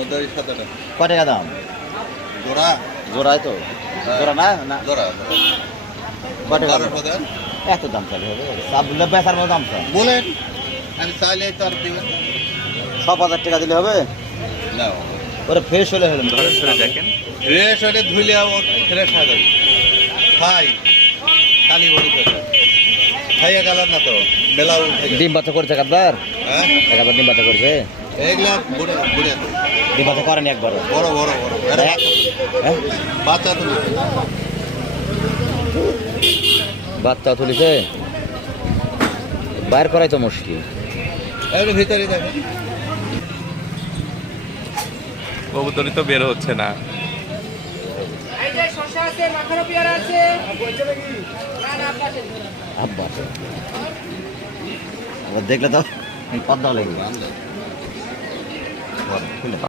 মধ্যে 7 টাকা। কয় টাকা দাম? জোড়া জোড়ায় তো জোড়া না না জোড়া কয় টাকা? 1200 টাকা। এত দাম চালু হবে সব বেচার মতো দাম চাল বলেন, আমি চাইলে তো আর দিবেন 7,000 টাকা দিলে হবে? না। ওরা ফ্রেশ হলে হলো দেখেন ফ্রেশ হলে ধুইলে ফ্রেশ হয়ে যাবে। খাই কালি বড়ি করে খাইয়া গেলাম না তো বেলাও উঠে গেছে। ডিম বাচ্চা করছে একবার? হ্যাঁ একবার ডিম বাচ্চা করছে? এগুলা বুড়ে বুড়ে ডিম বাচ্চা করেনি একবার? বড় বড় বড় এটা হ্যাঁ বাচ্চা তো বাচ্চা তুলিছে বাইর করাই তো মুশকিল। এর ভিতরে দেখো কবুতরই তো বের হচ্ছে না। আব্বা দেখলে তো পদ্মা লেগে